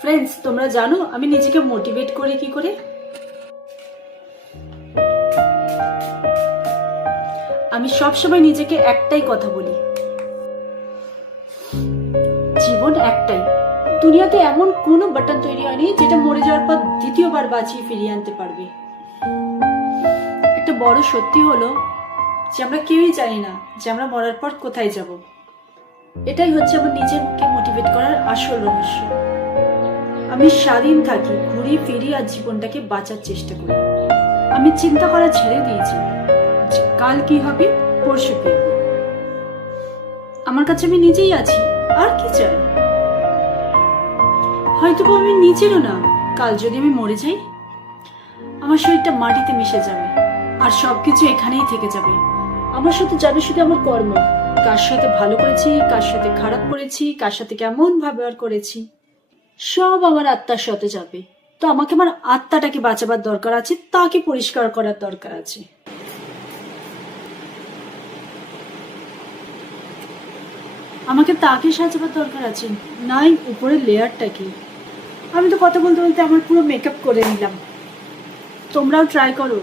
Friends, তোমরা জানো আমি নিজেকে মোটিভেট করি কি করে? আমি সবসময় নিজেকে একটাই কথা বলি, জীবন একটাই। দুনিয়াতে এমন কোনো বাটন তৈরি হয়নি যেটা মরে যাওয়ার পর দ্বিতীয়বার বাঁচিয়ে ফিরিয়ে আনতে পারবে। একটা বড় সত্যি হলো যে আমরা কেউই জানি না যে আমরা মরার পর কোথায় যাব। এটাই হচ্ছে আমার নিজেকে মোটিভেট করার আসল রহস্য। আমি স্বাধীন থাকি, ঘুরি ফিরি আর জীবনটাকে বাঁচার চেষ্টা করি। আমি চিন্তা করা ছেড়ে দিয়েছি যে কাল কি হবে, পরশু কি হবে। আমার কাছে আমি নিজেই আছি, আর কি চাই? হয়তো আমি নিজেরও না, কাল যদি আমি মরে যাই আমার শরীরটা মাটিতে মিশে যাবে আর সবকিছু এখানেই থেকে যাবে। আমার সাথে যাবে শুধু আমার কর্ম, কার সাথে ভালো করেছি, কার সাথে খারাপ করেছি, কার সাথে কেমন ব্যবহার করেছি, সব আমার আত্মার সাথে যাবে। তো আমাকে আমার আত্মাটাকে বাঁচাবার দরকার আছে, তাকে পরিষ্কার করার দরকার আছে। আমাকে তাকে সাজাবার দরকার আছে, নাই উপরের লেয়ারটাকে। আমি তো কথা বলতে বলতে আমার পুরো মেকআপ করে নিলাম। তোমরাও ট্রাই করো।